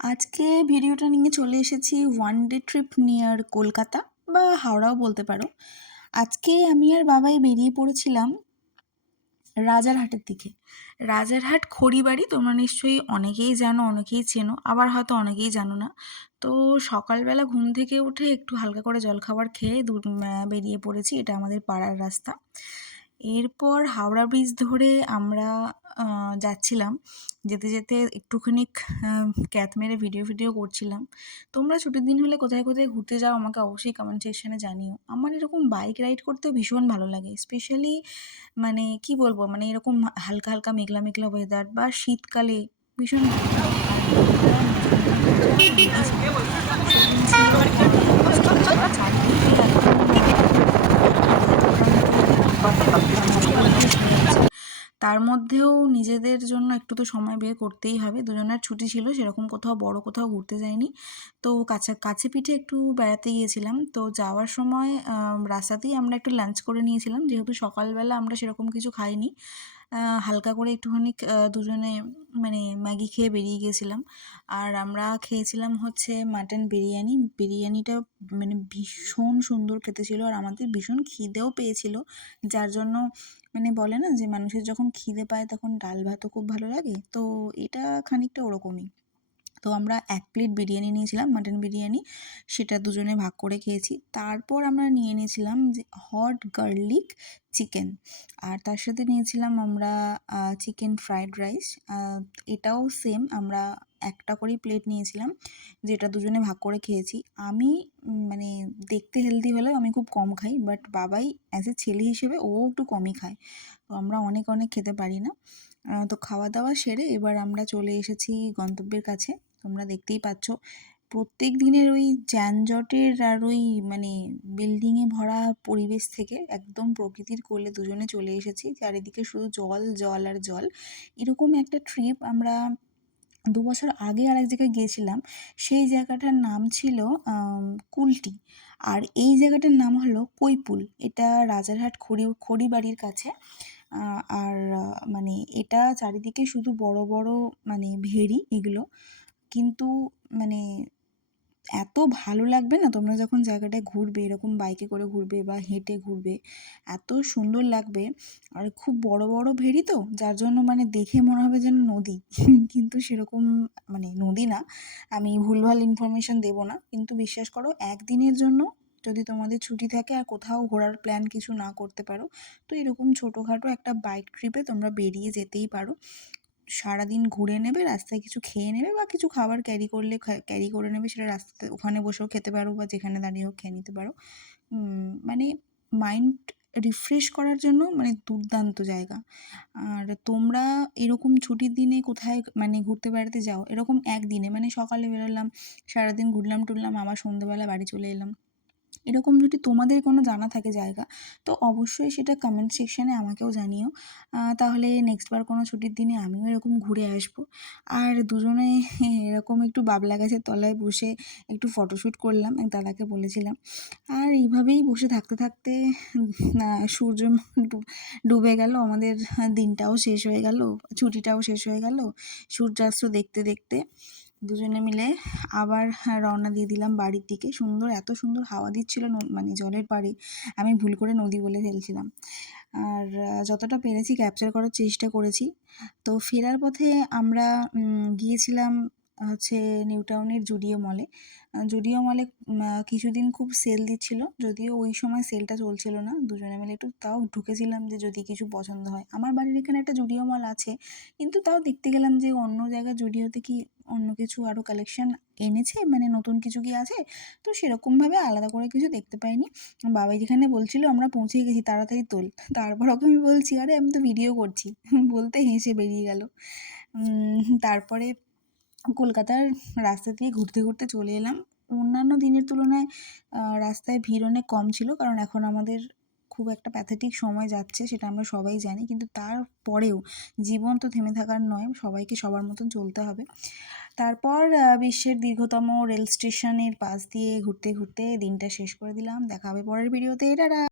আজকে ভিডিওটা নিয়ে চলে এসেছি one day trip near Kolkata বা হাওড়াও বলতে পারো। আজকে আমি আর বাবাই বেরিয়ে পড়েছিলাম রাজারহাটের দিকে। রাজারহাট খড়িবাড়ি তোমরা নিশ্চয়ই অনেকেই জানো, অনেকেই চেনো, আবার হয়তো অনেকেই জানো না। তো সকালবেলা ঘুম থেকে উঠে একটু হালকা করে জলখাবার খেয়ে বেরিয়ে পড়েছি। এটা আমাদের পাড়ার রাস্তা। এরপর হাওড়া ব্রিজ ধরে আমরা যাচ্ছিলাম। যেতে যেতে একটুখানি ক্যাথ মেরে ভিডিও করছিলাম। তোমরা ছুটির দিন হলে কোথায় কোথায় ঘুরতে যাও আমাকে অবশ্যই কমেন্ট সেকশনে জানিও। আমার এরকম বাইক রাইড করতে ভীষণ ভালো লাগে, স্পেশালি মানে কি বলবো, মানে এরকম হালকা হালকা মেঘলা মেঘলা ওয়েদার বা শীতকালে ভীষণ ভালো লাগে। আর সেদিন ছিল ফার্স্ট বছর, চারদিকে তার মধ্যেও নিজেদের জন্য একটু তো সময় বের করতেই হবে। দুজনের ছুটি ছিল, সেরকম কোথাও ঘুরতে যাইনি। তো কাছে পিঠে একটু বেড়াতে গিয়েছিলাম। তো যাওয়ার সময় রাস্তাতেই আমরা একটু লাঞ্চ করে নিয়েছিলাম, যেহেতু সকালবেলা আমরা সেরকম কিছু খাইনি। হালকা করে একটুখানি দুজনে মানে ম্যাগি খেয়ে বেরিয়ে গিয়েছিলাম। আর আমরা খেয়েছিলাম হচ্ছে মাটন বিরিয়ানি। বিরিয়ানিটা মানে ভীষণ সুন্দর খেতে ছিল, আর আমাদের ভীষণ খিদেও পেয়েছিল। যার জন্য মানে বলে না যে মানুষের যখন খিদে পায় তখন ডাল ভাতও খুব ভালো লাগে, তো এটা খানিকটা ওরকমই। তো আমরা 1 প্লেট বিরিয়ানি নিয়েছিলাম, মাটন বিরিয়ানি। সেটা দুজনে ভাগ করে খেয়েছি। তারপর আমরা নিয়ে নিয়েছিলাম যে হট গার্লিক চিকেন, আর তার সাথে নিয়েছিলাম আমরা চিকেন ফ্রাইড রাইস। এটাও সেম, আমরা একটা করেই প্লেট নিয়েছিলাম, যেটা দুজনে ভাগ করে খেয়েছি। আমি মানে দেখতে হেলদি হলেও আমি খুব কম খাই, বাট বাবাই অ্যাজ এ ছেলে হিসেবে ও একটু কমই খায়। তো আমরা অনেক খেতে পারি না। তো খাওয়া দাওয়া সেরে এবার আমরা চলে এসেছি গন্তব্যের কাছে। তোমরা দেখতেই পাচ্ছ প্রত্যেক দিনের ওই যানজটের আর ওই মানে বিল্ডিংয়ে ভরা পরিবেশ থেকে একদম প্রকৃতির কোলে দুজনে চলে এসেছি। চারিদিকে শুধু জল জল আর জল। এরকম একটা ট্রিপ আমরা 2 বছর আগে আরেক জায়গায় গিয়েছিলাম। সেই জায়গাটার নাম ছিল কুলটি, আর এই জায়গাটার নাম হলো কৈপুল। এটা রাজারহাট খড়িবাড়ির কাছে। আর মানে এটা চারিদিকে শুধু বড় বড় মানে ভেড়ি এগুলো, কিন্তু মানে এত ভালো লাগবে না তোমরা যখন জায়গাটায় ঘুরবে, এরকম বাইকে করে ঘুরবে বা হেঁটে ঘুরবে, এত সুন্দর লাগবে। আর খুব বড় বড় ভেড়ি তো, যার জন্য মানে দেখে মনে হবে যেন নদী কিন্তু সেরকম মানে নদী না। আমি ভুলভাল ইনফরমেশন দেবো না, কিন্তু বিশ্বাস করো একদিনের জন্য যদি তোমাদের ছুটি থাকে আর কোথাও ঘোরার প্ল্যান কিছু না করতে পারো, তো এরকম ছোটোখাটো একটা বাইক ট্রিপে তোমরা বেরিয়ে যেতেই পারো। সারাদিন ঘুরে নেবে, রাস্তায় কিছু খেয়ে নেবে বা কিছু খাবার ক্যারি করলে ক্যারি করে নেবে, সেটা রাস্তাতে ওখানে বসেও খেতে পারো বা যেখানে দাঁড়িয়ে হোক খেয়ে নিতে পারো। মানে মাইন্ড রিফ্রেশ করার জন্য মানে দুর্দান্ত জায়গা। আর তোমরা এরকম ছুটির দিনে কোথায় মানে ঘুরতে বেড়াতে যাও এরকম একদিনে, মানে সকালে বেরোলাম, সারাদিন ঘুরলাম টুরলাম, আবার সন্ধ্যেবেলা বাড়ি চলে এলাম, এরকম যদি তোমাদের কোনো জানা থাকে জায়গা, তো অবশ্যই সেটা কমেন্ট সেকশানে আমাকেও জানিও। তাহলে নেক্সট বার কোনো ছুটির দিনে আমিও এরকম ঘুরে আসবো। আর দুজনে এরকম একটু বাবলা গাছের তলায় বসে একটু ফটোশ্যুট করলাম, এক দাদাকে বলেছিলাম। আর এইভাবেই বসে থাকতে থাকতে সূর্য ডুবে গেল, আমাদের দিনটাও শেষ হয়ে গেল, ছুটিটাও শেষ হয়ে গেল। সূর্যাস্ত দেখতে দেখতে দুজনে মিলে আবার রওনা দিয়ে দিলাম বাড়ির দিকে। এত সুন্দর হাওয়া দিচ্ছিল মানে জলের পাড়ে, আমি ভুল করে নদী বলে ফেলছিলাম। আর যতটা পেরেছি ক্যাপচার করার চেষ্টা করেছি। তো ফেরার পথে আমরা গিয়েছিলাম হচ্ছে নিউ টাউনের জুডিও মলে। জুডিও মলে কিছুদিন খুব সেল দিচ্ছিল, যদিও ওই সময় সেলটা চলছিল না। দুজনে মিলে একটু তাও ঢুকেছিলাম যে যদি কিছু পছন্দ হয়। আমার বাড়ির এখানে একটা জুডিও মল আছে, কিন্তু তাও দেখতে গেলাম যে অন্য জায়গায় জুডিওতে কি অন্য কিছু আরও কালেকশন এনেছে, মানে নতুন কিছু কি আছে। তো সেরকমভাবে আলাদা করে কিছু দেখতে পাইনি। বাবা যেখানে বলছিল আমরা পৌঁছে গেছি, তাড়াতাড়ি তোল। তারপর ওকে আমি বলছি আরে আমি তো ভিডিও করছি, বলতে হেসে বেরিয়ে গেল। তারপরে কলকাতার রাস্তা দিয়ে ঘুরতে ঘুরতে চলে এলাম। অন্যান্য দিনের তুলনায় রাস্তায় ভিড় অনেক কম ছিল, কারণ এখন আমাদের খুব একটা প্যাথেটিক সময় যাচ্ছে, সেটা আমরা সবাই জানি। কিন্তু তারপরেও জীবন তো থেমে থাকার নয়, সবাইকে সবার মতন চলতে হবে। তারপর বিশ্বের দীর্ঘতম রেল স্টেশনের পাশ দিয়ে ঘুরতে ঘুরতে দিনটা শেষ করে দিলাম। দেখা হবে পরের ভিডিওতে। টাটা।